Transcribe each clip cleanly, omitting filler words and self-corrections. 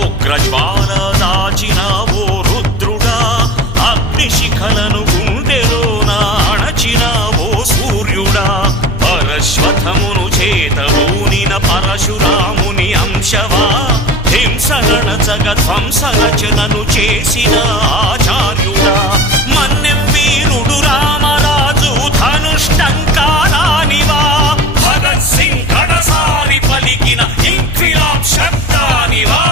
ఉగ్రజ్వాల దాచిన ఓ రుద్రుడా అగ్నిశిఖలను గుండెలోన అణచిన ఓ సూర్యుడా పరశ్వథమును చేతబూనిన పరశురాముని అంశవా హింసగణచగ ధ్వంసరచనను చేసిన ఆచార్యుడా మన్నెం వీరుడు రామరాజు ధనుష్టంకారానివా భగత్ సింగ్ కడసారి పలికిన ఇంక్విలాబ్ శబ్దానివా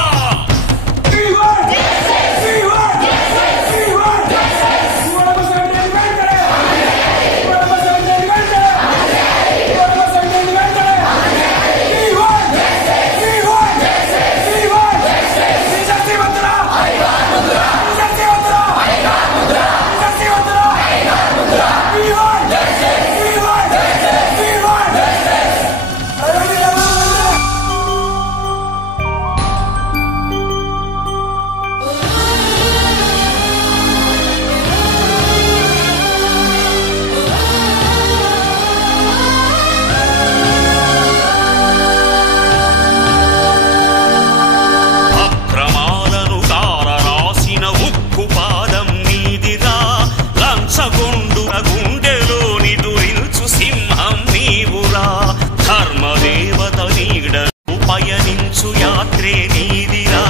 పయనించు యాత్రే నీదిరా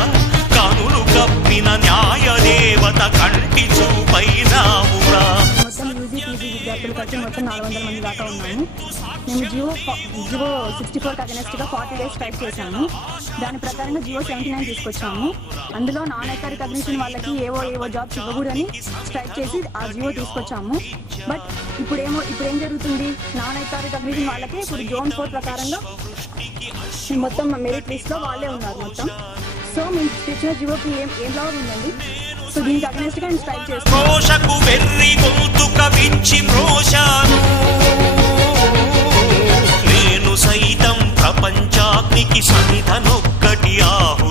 కనులు కప్పిన న్యాయ దేవత కంటి చూపైనావురా. మొత్తం యూజీ పీజీ విద్యార్థులు కలిసి మొత్తం 400 మంది దాకా ఉన్నాము. మేము జియో 64 అగెనెస్ట్గా 40 days స్ట్రైక్ చేశాము. దాని ప్రకారంగా జియో 79 తీసుకొచ్చాము. అందులో నాన్ ఐకారిక్ అగ్నిషన్ వాళ్ళకి ఏవో జాబ్స్ ఇవ్వకూడదని స్ట్రైక్ చేసి ఆ జియో తీసుకొచ్చాము. బట్ ఇప్పుడు ఏం జరుగుతుంది, నాన్ ఐకారిక్ అగ్నిషన్ వాళ్ళకి ఇప్పుడు జోన్ 4 ప్రకారంగా మొత్తం మెరిట్ లిస్ట్లో వాళ్ళే ఉన్నారు మొత్తం. సో మేము తెచ్చిన జియోకి ఏం లాభం ఉందండి. సో దీనికి అగెనెస్ట్గా నేను స్ట్రైక్ చేస్తాను. నేను సైతం ప్రపంచాగ్నికి సన్నిధనొక్కటి ఆహు